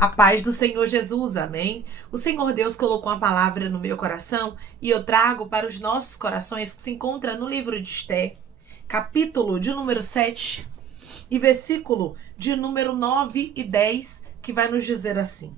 A paz do Senhor Jesus, amém? O Senhor Deus colocou uma palavra no meu coração e eu trago para os nossos corações que se encontra no livro de Esté, capítulo de número 7 e versículo de número 9 e 10, que vai nos dizer assim: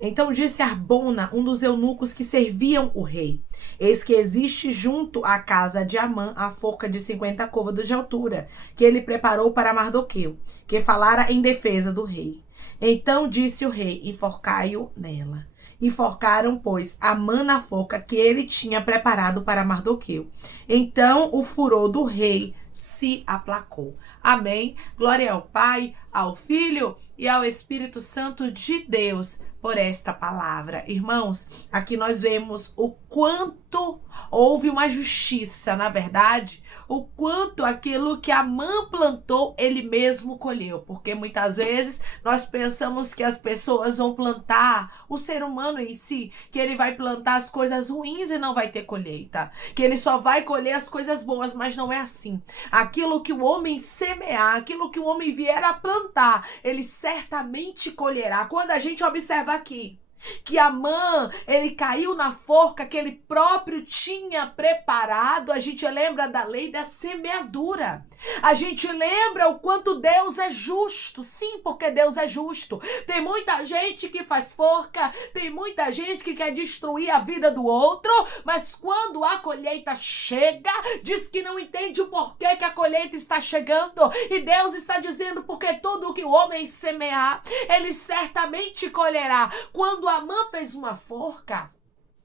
Então disse Arbona, um dos eunucos que serviam o rei: Eis que existe junto à casa de Amã a forca de 50 côvados de altura, que ele preparou para Mardoqueu, que falara em defesa do rei. Então disse o rei: Enforcai-o nela. Enforcaram, pois, Amã na forca que ele tinha preparado para Mardoqueu. Então o furor do rei se aplacou. Amém. Glória ao Pai, ao Filho e ao Espírito Santo de Deus por esta palavra. Irmãos, aqui nós vemos o quanto houve uma justiça, na verdade, o quanto aquilo que Amã plantou, ele mesmo colheu. Porque muitas vezes nós pensamos que as pessoas vão plantar, o ser humano em si, que ele vai plantar as coisas ruins e não vai ter colheita. Que ele só vai colher as coisas boas, mas não é assim. Aquilo que o homem semear, aquilo que o homem vier a plantar, ele certamente colherá. Quando a gente observa aqui que Amã, ele caiu na forca que ele próprio tinha preparado, a gente lembra da lei da semeadura. A gente lembra o quanto Deus é justo. Sim, porque Deus é justo. Tem muita gente que faz forca, tem muita gente que quer destruir a vida do outro, mas quando a colheita chega, diz que não entende o porquê que a colheita está chegando. E Deus está dizendo, porque tudo o que o homem semear, ele certamente colherá. Quando Amã fez uma forca,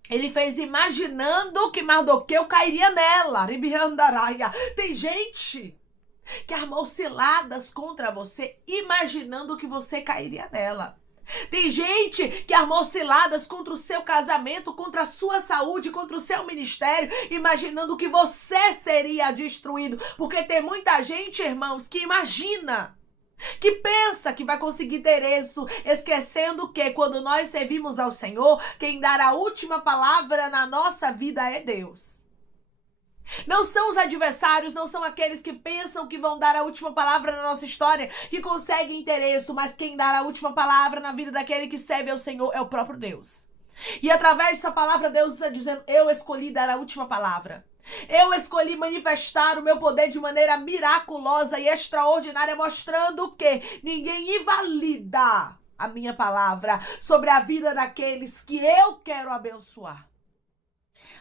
ele fez imaginando que Mardoqueu cairia nela. Tem gente que armou ciladas contra você, imaginando que você cairia nela. Tem gente que armou ciladas contra o seu casamento, contra a sua saúde, contra o seu ministério, imaginando que você seria destruído. Porque tem muita gente, irmãos, que imagina, que pensa que vai conseguir ter êxito, esquecendo que quando nós servimos ao Senhor, quem dá a última palavra na nossa vida é Deus. Não são os adversários, não são aqueles que pensam que vão dar a última palavra na nossa história, que conseguem ter êxito, mas quem dá a última palavra na vida daquele que serve ao Senhor é o próprio Deus. E através dessa palavra, Deus está dizendo: eu escolhi dar a última palavra. Eu escolhi manifestar o meu poder de maneira miraculosa e extraordinária, mostrando que ninguém invalida a minha palavra sobre a vida daqueles que eu quero abençoar.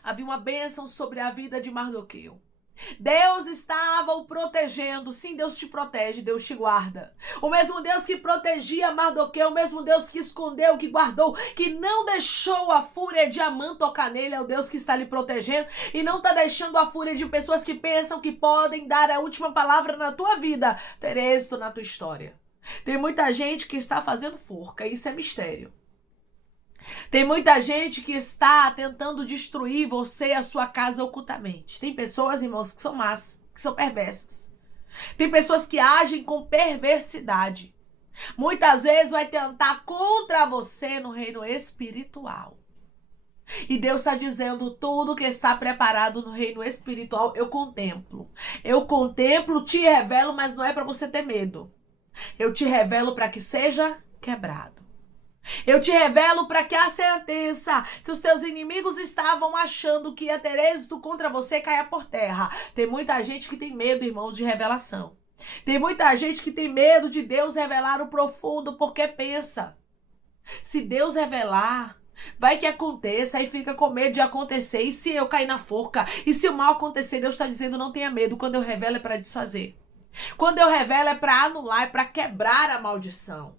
Havia uma bênção sobre a vida de Mardoqueu. Deus estava o protegendo. Sim, Deus te protege, Deus te guarda. O mesmo Deus que protegia Mardoqueu, o mesmo Deus que escondeu, que guardou, que não deixou a fúria de Amã tocar nele, é o Deus que está lhe protegendo e não está deixando a fúria de pessoas que pensam que podem dar a última palavra na tua vida, ter êxito na tua história. Tem muita gente que está fazendo forca, isso é mistério. Tem muita gente que está tentando destruir você e a sua casa ocultamente. Tem pessoas, irmãos, que são más, que são perversas. Tem pessoas que agem com perversidade. Muitas vezes vai tentar contra você no reino espiritual. E Deus está dizendo: tudo que está preparado no reino espiritual eu contemplo. Eu contemplo, te revelo, mas não é para você ter medo. Eu te revelo para que seja quebrado. Eu te revelo para que a sentença que os teus inimigos estavam achando que ia ter êxito contra você caia por terra. Tem muita gente que tem medo, irmãos, de revelação. Tem muita gente que tem medo de Deus revelar o profundo, porque pensa: se Deus revelar, vai que aconteça, aí fica com medo de acontecer. E se eu cair na forca? E se o mal acontecer? Deus está dizendo: não tenha medo. Quando eu revelo é para desfazer. Quando eu revelo é para anular, é para quebrar a maldição.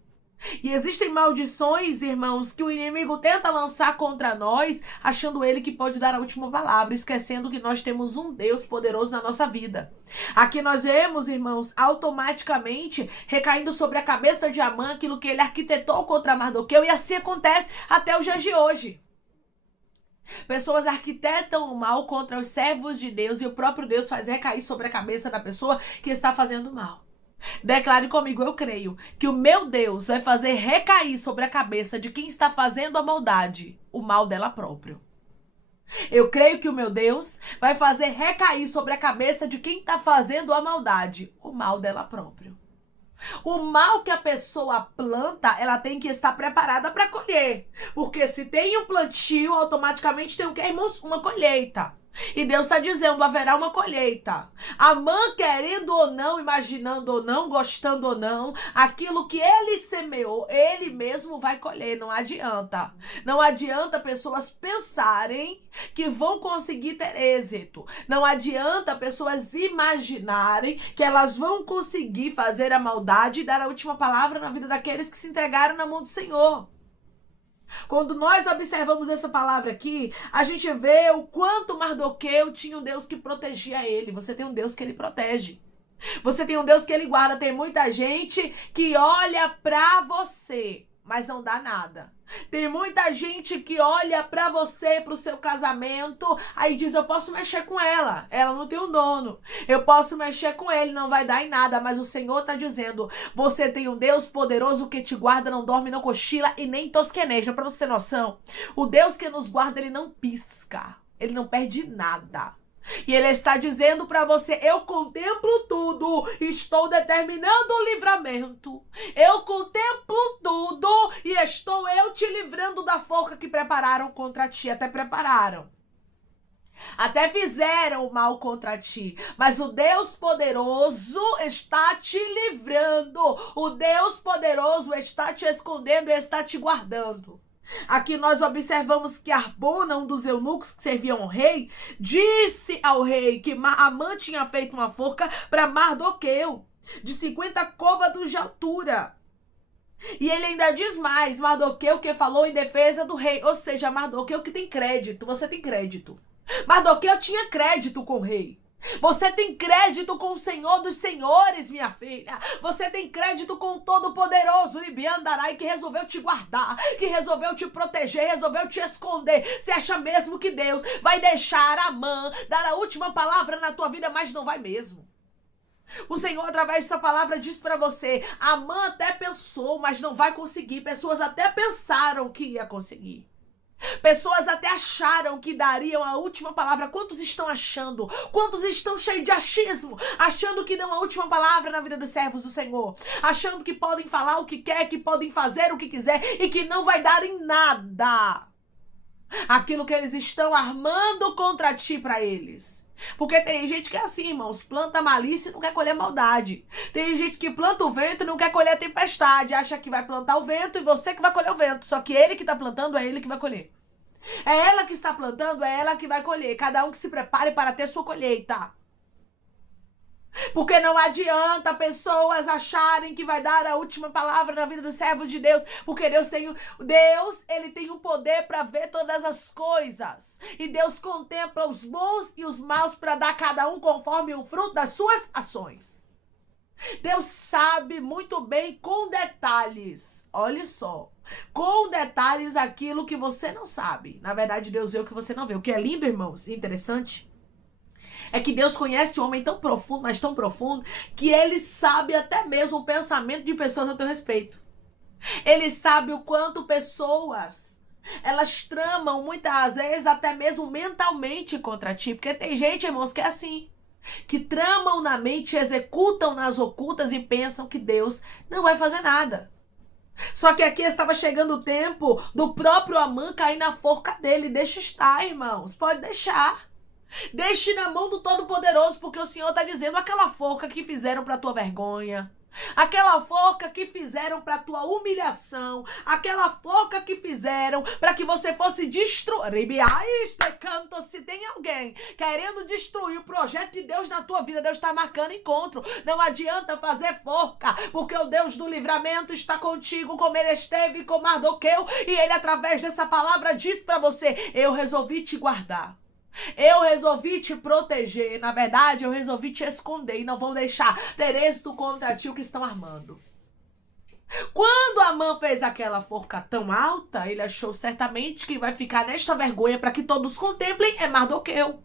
E existem maldições, irmãos, que o inimigo tenta lançar contra nós, achando ele que pode dar a última palavra, esquecendo que nós temos um Deus poderoso na nossa vida. Aqui nós vemos, irmãos, automaticamente recaindo sobre a cabeça de Amã aquilo que ele arquitetou contra Mardoqueu, e assim acontece até os dias de hoje. Pessoas arquitetam o mal contra os servos de Deus e o próprio Deus faz recair sobre a cabeça da pessoa que está fazendo mal. Declare comigo: eu creio que o meu Deus vai fazer recair sobre a cabeça de quem está fazendo a maldade o mal dela próprio. Eu creio que o meu Deus vai fazer recair sobre a cabeça de quem está fazendo a maldade o mal dela próprio. O mal que a pessoa planta, ela tem que estar preparada para colher. Porque se tem um plantio, automaticamente tem o que, irmãos? Uma colheita. E Deus está dizendo, haverá uma colheita. Amã, querendo ou não, imaginando ou não, gostando ou não, aquilo que ele semeou, ele mesmo vai colher. Não adianta. Não adianta pessoas pensarem que vão conseguir ter êxito. Não adianta pessoas imaginarem que elas vão conseguir fazer a maldade e dar a última palavra na vida daqueles que se entregaram na mão do Senhor. Quando nós observamos essa palavra aqui, a gente vê o quanto Mardoqueu tinha um Deus que protegia ele. Você tem um Deus que ele protege. Você tem um Deus que ele guarda. Tem muita gente que olha pra você, mas não dá nada. Tem muita gente que olha pra você, pro seu casamento, aí diz, eu posso mexer com ela, ela não tem um dono. Eu posso mexer com ele, não vai dar em nada. Mas o Senhor tá dizendo, você tem um Deus poderoso que te guarda, não dorme, não cochila e nem tosqueneja. Pra você ter noção, o Deus que nos guarda, ele não pisca, ele não perde nada. E ele está dizendo para você, eu contemplo tudo, estou determinando o livramento. Eu contemplo tudo e estou eu te livrando da forca que prepararam contra ti. Até prepararam. Até fizeram o mal contra ti. Mas o Deus poderoso está te livrando. O Deus poderoso está te escondendo e está te guardando. Aqui nós observamos que Arbona, um dos eunucos que serviam ao rei, disse ao rei que Amã tinha feito uma forca para Mardoqueu, de 50 côvados de altura. E ele ainda diz mais, Mardoqueu que falou em defesa do rei, ou seja, Mardoqueu que tem crédito, você tem crédito. Mardoqueu tinha crédito com o rei. Você tem crédito com o Senhor dos Senhores, minha filha. Você tem crédito com o Todo-Poderoso, Libiandarai, que resolveu te guardar, que resolveu te proteger, resolveu te esconder. Você acha mesmo que Deus vai deixar Amã dar a última palavra na tua vida, mas não vai mesmo. O Senhor, através dessa palavra, diz para você, Amã até pensou, mas não vai conseguir. Pessoas até pensaram que ia conseguir. Pessoas até acharam que dariam a última palavra. Quantos estão achando? Quantos estão cheios de achismo? Achando que dão a última palavra na vida dos servos do Senhor? Achando que podem falar o que quer, que podem fazer o que quiser e que não vai dar em nada aquilo que eles estão armando contra ti para eles. Porque tem gente que é assim, irmãos, planta malícia e não quer colher maldade. Tem gente que planta o vento e não quer colher a tempestade. Acha que vai plantar o vento e você que vai colher o vento. Só que ele que está plantando é ele que vai colher. É ela que está plantando, é ela que vai colher. Cada um que se prepare para ter sua colheita. Porque não adianta pessoas acharem que vai dar a última palavra na vida dos servos de Deus, porque Deus, ele tem o poder para ver todas as coisas. E Deus contempla os bons e os maus para dar a cada um conforme o fruto das suas ações. Deus sabe muito bem com detalhes, olha só, com detalhes aquilo que você não sabe. Na verdade, Deus vê o que você não vê. O que é lindo, irmãos, e interessante, é que Deus conhece o homem tão profundo, mas tão profundo, que ele sabe até mesmo o pensamento de pessoas a teu respeito. Ele sabe o quanto pessoas, elas tramam muitas vezes até mesmo mentalmente contra ti. Porque tem gente, irmãos, que é assim, que tramam na mente, executam nas ocultas e pensam que Deus não vai fazer nada. Só que aqui estava chegando o tempo do próprio Amã cair na forca dele. Deixa estar, irmãos, pode deixar. Deixe na mão do Todo-Poderoso, porque o Senhor está dizendo, aquela forca que fizeram para tua vergonha, aquela forca que fizeram para tua humilhação, aquela forca que fizeram para que você fosse destruído. Se tem alguém querendo destruir o projeto de Deus na tua vida, Deus está marcando encontro. Não adianta fazer forca, porque o Deus do livramento está contigo, como ele esteve com Mardoqueu, e ele, através dessa palavra, diz para você, eu resolvi te guardar. Eu resolvi te proteger. Na verdade, eu resolvi te esconder e não vou deixar ter êxito contra ti o que estão armando. Quando Amã fez aquela forca tão alta, ele achou certamente que vai ficar nesta vergonha para que todos contemplem é Mardoqueu.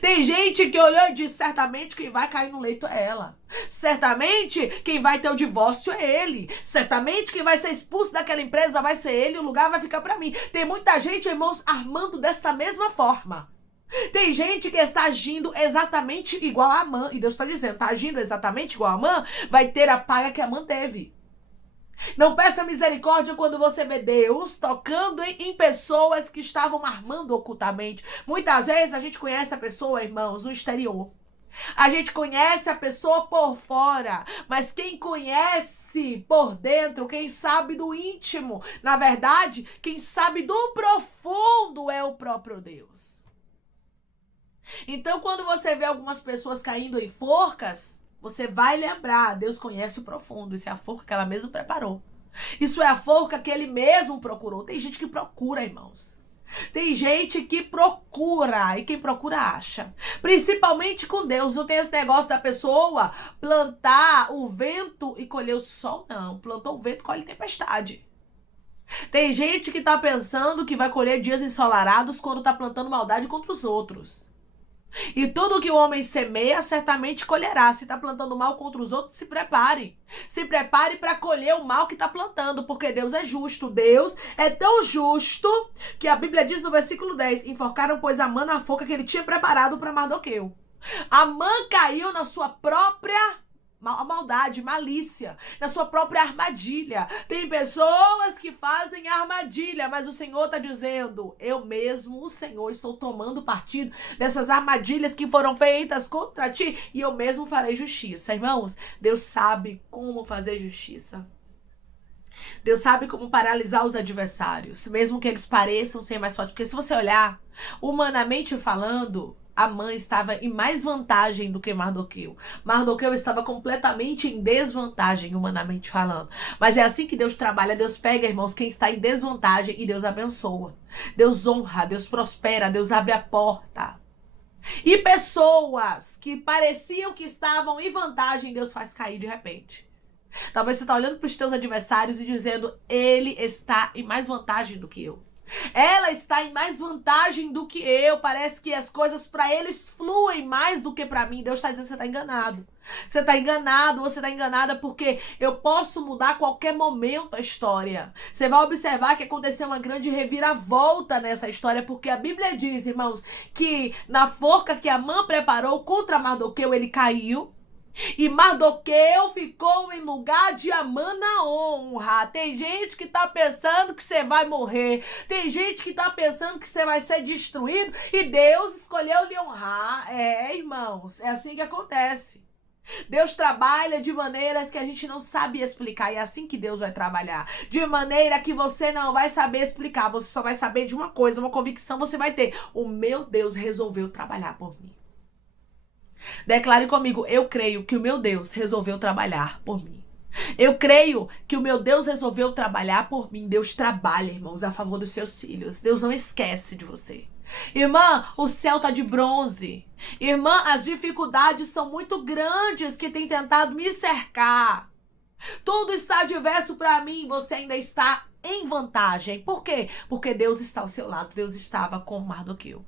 Tem gente que olhou e disse, certamente quem vai cair no leito é ela. Certamente quem vai ter o divórcio é ele. Certamente quem vai ser expulso daquela empresa vai ser ele, o lugar vai ficar para mim. Tem muita gente, irmãos, armando desta mesma forma. Tem gente que está agindo exatamente igual a Amã. E Deus está dizendo, está agindo exatamente igual a Amã, vai ter a paga que a Amã teve. Não peça misericórdia quando você vê Deus tocando em pessoas que estavam armando ocultamente. Muitas vezes a gente conhece a pessoa, irmãos, no exterior. A gente conhece a pessoa por fora, mas quem conhece por dentro, quem sabe do íntimo, na verdade, quem sabe do profundo é o próprio Deus. Então, quando você vê algumas pessoas caindo em forcas, você vai lembrar, Deus conhece o profundo. Isso é a forca que ela mesma preparou. Isso é a forca que ele mesmo procurou. Tem gente que procura, irmãos. Tem gente que procura, e quem procura acha. Principalmente com Deus. Não tem esse negócio da pessoa plantar o vento e colher o sol, não. Plantou o vento, colhe tempestade. Tem gente que tá pensando que vai colher dias ensolarados quando tá plantando maldade contra os outros. E tudo que o homem semeia, certamente colherá. Se está plantando mal contra os outros, se prepare. Se prepare para colher o mal que está plantando, porque Deus é justo. Deus é tão justo que a Bíblia diz no versículo 10, enforcaram, pois, Amã na forca que ele tinha preparado para Mardoqueu. Amã caiu na sua própria maldade, malícia, na sua própria armadilha. Tem pessoas que fazem armadilha, mas o Senhor está dizendo, eu mesmo, o Senhor, estou tomando partido dessas armadilhas que foram feitas contra ti e eu mesmo farei justiça. Irmãos, Deus sabe como fazer justiça. Deus sabe como paralisar os adversários, mesmo que eles pareçam ser mais fortes. Porque se você olhar, humanamente falando, Amã estava em mais vantagem do que Mardoqueu. Mardoqueu estava completamente em desvantagem, humanamente falando. Mas é assim que Deus trabalha. Deus pega, irmãos, quem está em desvantagem e Deus abençoa. Deus honra, Deus prospera, Deus abre a porta. E pessoas que pareciam que estavam em vantagem, Deus faz cair de repente. Talvez você está olhando para os teus adversários e dizendo, ele está em mais vantagem do que eu. Ela está em mais vantagem do que eu. Parece que as coisas para eles fluem mais do que para mim. Deus está dizendo, você está enganado. Você está enganado, você está enganada, porque eu posso mudar a qualquer momento a história. Você vai observar que aconteceu uma grande reviravolta nessa história, porque a Bíblia diz, irmãos, que na forca que Amã preparou contra Mardoqueu, ele caiu. E Mardoqueu ficou em lugar de Amã na honra. Tem gente que tá pensando que você vai morrer. Tem gente que tá pensando que você vai ser destruído. E Deus escolheu lhe honrar. Irmãos, é assim que acontece. Deus trabalha de maneiras que a gente não sabe explicar. E é assim que Deus vai trabalhar. De maneira que você não vai saber explicar. Você só vai saber de uma coisa, uma convicção você vai ter. O meu Deus resolveu trabalhar por mim. Declare comigo, eu creio que o meu Deus resolveu trabalhar por mim. Eu creio que o meu Deus resolveu trabalhar por mim. Deus trabalha, irmãos, a favor dos seus filhos. Deus não esquece de você. Irmã, o céu tá de bronze. Irmã, as dificuldades são muito grandes que têm tentado me cercar. Tudo está adverso para mim, você ainda está em vantagem. Por quê? Porque Deus está ao seu lado. Deus estava com Mardoqueu.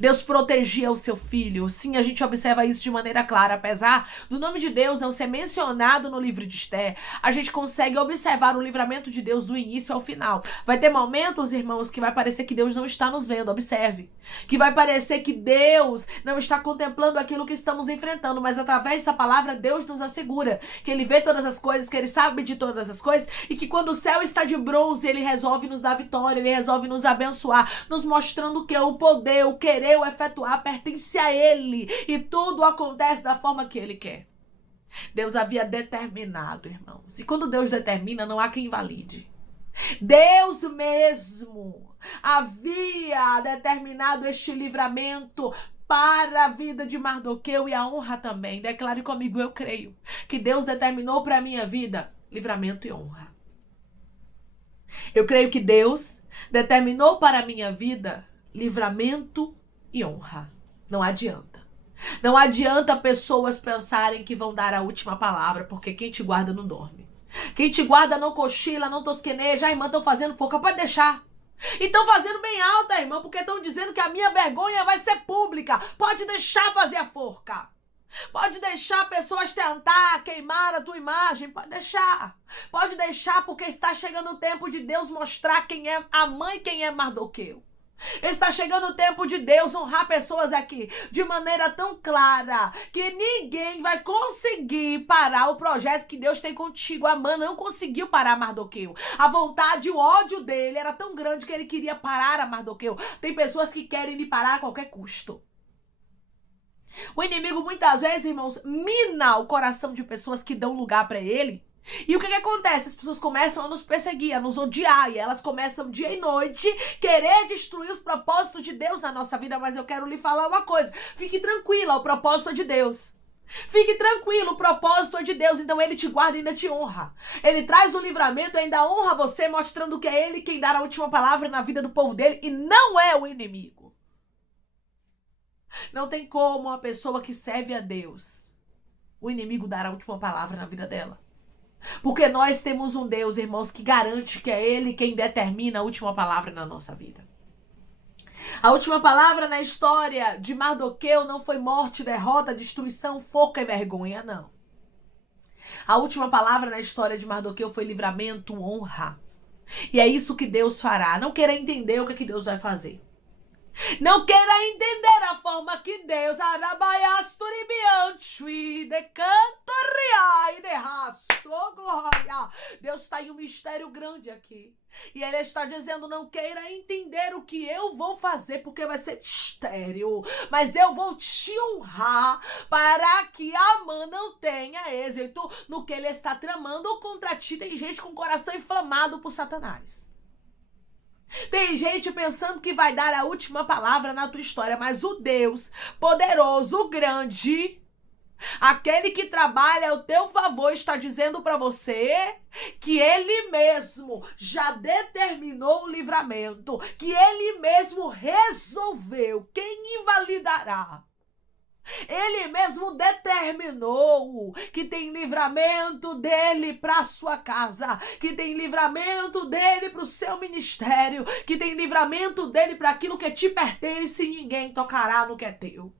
Deus protegia o seu filho. Sim, a gente observa isso de maneira clara. Apesar do nome de Deus não ser mencionado no livro de Esther, a gente consegue observar o livramento de Deus do início ao final. Vai ter momentos, irmãos, que vai parecer que Deus não está nos vendo. Observe. Que vai parecer que Deus não está contemplando aquilo que estamos enfrentando. Mas através da palavra, Deus nos assegura que Ele vê todas as coisas, que Ele sabe de todas as coisas. E que quando o céu está de bronze, Ele resolve nos dar vitória. Ele resolve nos abençoar. Nos mostrando que o poder, o querer, o efetuar pertence a Ele. E tudo acontece da forma que Ele quer. Deus havia determinado, irmãos. E quando Deus determina, não há quem invalide. Deus mesmo havia determinado este livramento para a vida de Mardoqueu e a honra também. Declare comigo, eu creio que Deus determinou para a minha vida livramento e honra. Eu creio que Deus determinou para a minha vida livramento e honra. Não adianta. Não adianta pessoas pensarem que vão dar a última palavra, porque quem te guarda não dorme. Quem te guarda não cochila, não tosqueneja. A irmã, estão fazendo foca, pode deixar. E estão fazendo bem alta, irmã, porque estão dizendo que a minha vergonha vai ser pública. Pode deixar fazer a forca. Pode deixar pessoas tentar queimar a tua imagem. Pode deixar. Pode deixar, porque está chegando o tempo de Deus mostrar quem é a mãe e quem é Mardoqueu. Está chegando o tempo de Deus honrar pessoas aqui de maneira tão clara que ninguém vai conseguir parar o projeto que Deus tem contigo. Amã não conseguiu parar Mardoqueu. A vontade, o ódio dele era tão grande que ele queria parar a Mardoqueu. Tem pessoas que querem lhe parar a qualquer custo. O inimigo muitas vezes, irmãos, mina o coração de pessoas que dão lugar para ele. E o que acontece? As pessoas começam a nos perseguir, a nos odiar, e elas começam dia e noite querer destruir os propósitos de Deus na nossa vida. Mas eu quero lhe falar uma coisa: fique tranquila, o propósito é de Deus. Fique tranquilo, o propósito é de Deus. Então ele te guarda e ainda te honra. Ele traz o livramento e ainda honra você, mostrando que é ele quem dá a última palavra na vida do povo dele e não é o inimigo. Não tem como uma pessoa que serve a Deus, o inimigo dar a última palavra na vida dela. Porque nós temos um Deus, irmãos, que garante que é Ele quem determina a última palavra na nossa vida. A última palavra na história de Mardoqueu não foi morte, derrota, destruição, forca e vergonha, não. A última palavra na história de Mardoqueu foi livramento, honra. E é isso que Deus fará. Não queira entender o que Deus vai fazer. Não queira entender a forma que Deus Deus está em um mistério grande aqui. E Ele está dizendo: não queira entender o que eu vou fazer, porque vai ser mistério. Mas eu vou te honrar para que Amã não tenha êxito no que ele está tramando contra ti. Tem gente com o coração inflamado por Satanás. Tem gente pensando que vai dar a última palavra na tua história, mas o Deus poderoso, o grande, aquele que trabalha ao teu favor, está dizendo para você que Ele mesmo já determinou o livramento, que Ele mesmo resolveu quem invalidará. Ele mesmo determinou que tem livramento dele para a sua casa, que tem livramento dele para o seu ministério, que tem livramento dele para aquilo que te pertence e ninguém tocará no que é teu.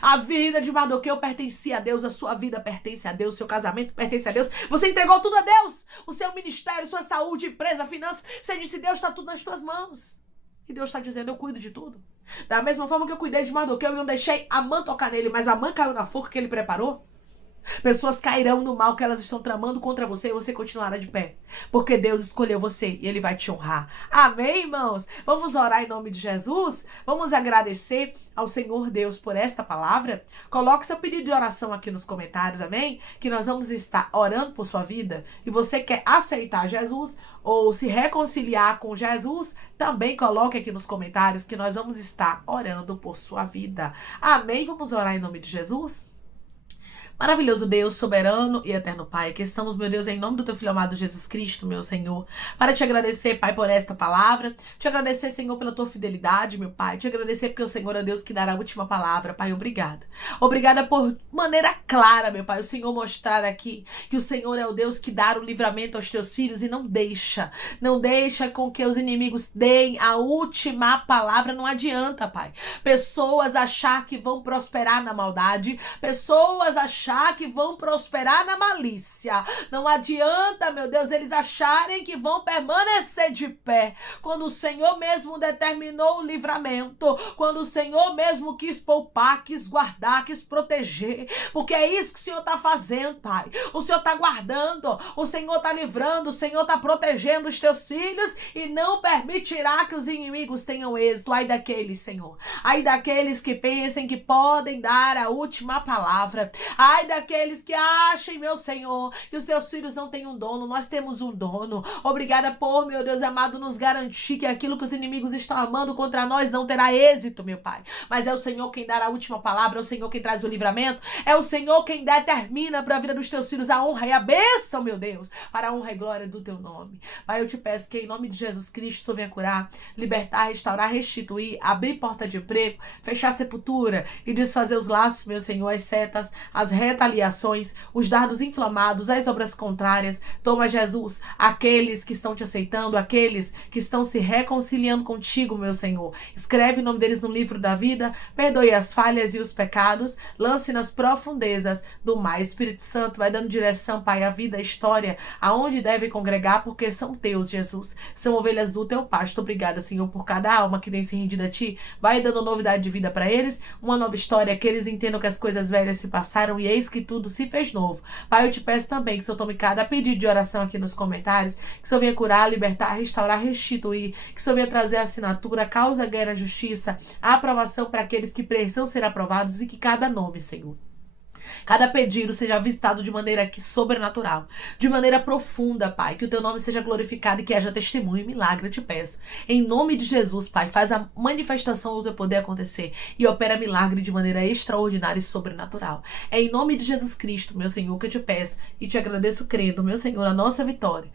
A vida de Mardoqueu pertencia a Deus, a sua vida pertence a Deus, seu casamento pertence a Deus. Você entregou tudo a Deus, o seu ministério, sua saúde, empresa, finanças. Você disse: Deus, está tudo nas tuas mãos. E Deus está dizendo: eu cuido de tudo. Da mesma forma que eu cuidei de Mardoqueu e não deixei Amã tocar nele, mas Amã caiu na forca que ele preparou. Pessoas cairão no mal que elas estão tramando contra você e você continuará de pé. Porque Deus escolheu você e Ele vai te honrar. Amém, irmãos? Vamos orar em nome de Jesus? Vamos agradecer ao Senhor Deus por esta palavra? Coloque seu pedido de oração aqui nos comentários, amém? Que nós vamos estar orando por sua vida. E você quer aceitar Jesus ou se reconciliar com Jesus, também coloque aqui nos comentários que nós vamos estar orando por sua vida. Amém? Vamos orar em nome de Jesus? Maravilhoso Deus, soberano e eterno Pai, aqui estamos, meu Deus, em nome do Teu Filho amado Jesus Cristo, meu Senhor, para te agradecer, Pai, por esta palavra, te agradecer, Senhor, pela Tua fidelidade, meu Pai, te agradecer porque o Senhor é Deus que dará a última palavra, Pai, obrigada. Obrigada por maneira clara, meu Pai, o Senhor mostrar aqui que o Senhor é o Deus que dá o livramento aos Teus filhos e não deixa com que os inimigos deem a última palavra, não adianta, Pai. Pessoas achar que vão prosperar na maldade, pessoas achar que vão prosperar na malícia. Não adianta, meu Deus, eles acharem que vão permanecer de pé. Quando o Senhor mesmo determinou o livramento, quando o Senhor mesmo quis poupar, quis guardar, quis proteger, porque é isso que o Senhor está fazendo, Pai. O Senhor está guardando, o Senhor está livrando, o Senhor está protegendo os teus filhos e não permitirá que os inimigos tenham êxito. Ai daqueles, Senhor. Ai daqueles que pensem que podem dar a última palavra. Ai daqueles que achem, meu Senhor, que os teus filhos não têm um dono. Nós temos um dono. Obrigada por, meu Deus amado, nos garantir que aquilo que os inimigos estão amando contra nós não terá êxito, meu Pai. Mas é o Senhor quem dá a última palavra, é o Senhor quem traz o livramento, é o Senhor quem determina para a vida dos teus filhos a honra e a bênção, meu Deus, para a honra e glória do teu nome. Pai, eu te peço que em nome de Jesus Cristo o Senhor venha curar, libertar, restaurar, restituir, abrir porta de emprego, fechar a sepultura e desfazer os laços, meu Senhor, as setas, as retaliações, os dardos inflamados, as obras contrárias. Toma, Jesus, aqueles que estão te aceitando, aqueles que estão se reconciliando contigo, meu Senhor. Escreve o nome deles no livro da vida, perdoe as falhas e os pecados, lance nas profundezas do mar. Espírito Santo, vai dando direção, Pai, à vida, à história, aonde deve congregar, porque são teus, Jesus. São ovelhas do teu pasto. Obrigada, Senhor, por cada alma que tem se rendido a ti. Vai dando novidade de vida para eles, uma nova história, que eles entendam que as coisas velhas se passaram e eis que tudo se fez novo. Pai, eu te peço também que o Senhor tome cada pedido de oração aqui nos comentários, que o Senhor venha curar, libertar, restaurar, restituir, que o Senhor venha trazer a assinatura, causa, guerra, justiça, a aprovação para aqueles que precisam ser aprovados e que cada nome, Senhor, cada pedido seja visitado de maneira que sobrenatural, de maneira profunda, Pai, que o teu nome seja glorificado e que haja testemunho e milagre, eu te peço. Em nome de Jesus, Pai, faz a manifestação do teu poder acontecer e opera milagre de maneira extraordinária e sobrenatural. É em nome de Jesus Cristo, meu Senhor, que eu te peço e te agradeço crendo, meu Senhor, a nossa vitória.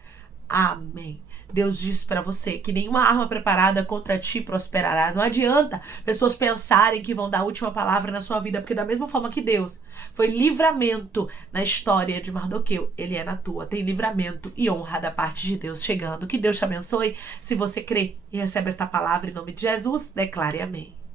Amém. Deus diz para você que nenhuma arma preparada contra ti prosperará. Não adianta pessoas pensarem que vão dar a última palavra na sua vida, porque da mesma forma que Deus foi livramento na história de Mardoqueu, ele é na tua. Tem livramento e honra da parte de Deus chegando. Que Deus te abençoe. Se você crê e recebe esta palavra em nome de Jesus, declare amém.